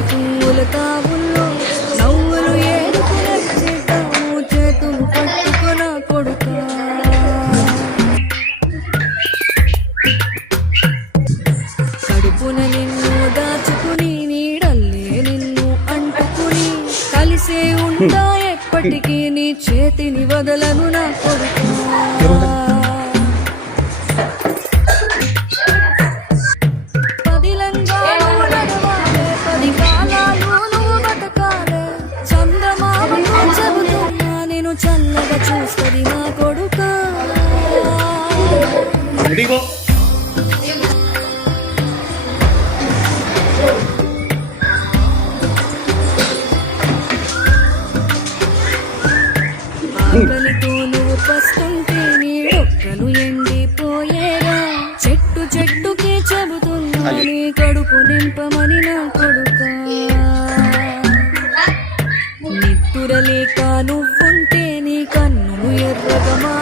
మల్లె పువ్వుల తావుల్లో నవ్వులు ఏడుకునొచ్చేద్దాము చేతులు పట్టుకున కొడుకా కడుపున నిన్ను దాచుకుని నీడల్లే నిన్ను అంటుకుని కలిసే ఉంటా ఎప్పటికీ నీ చేతిని వదలను నా కొడుకా చల్లగా చూస్తుంది నా కొడుకా ఆకలితో నువ్వు పస్తుంటే నీ ఒక్కలు ఎండిపోయేరా చెట్టు చెట్టుకి చెబుతున్నా నీ కడుపు నింపమని నా కొడుకా నిద్దురలేక నువ్వుంటే నీ కన్నులు ఎర్రగా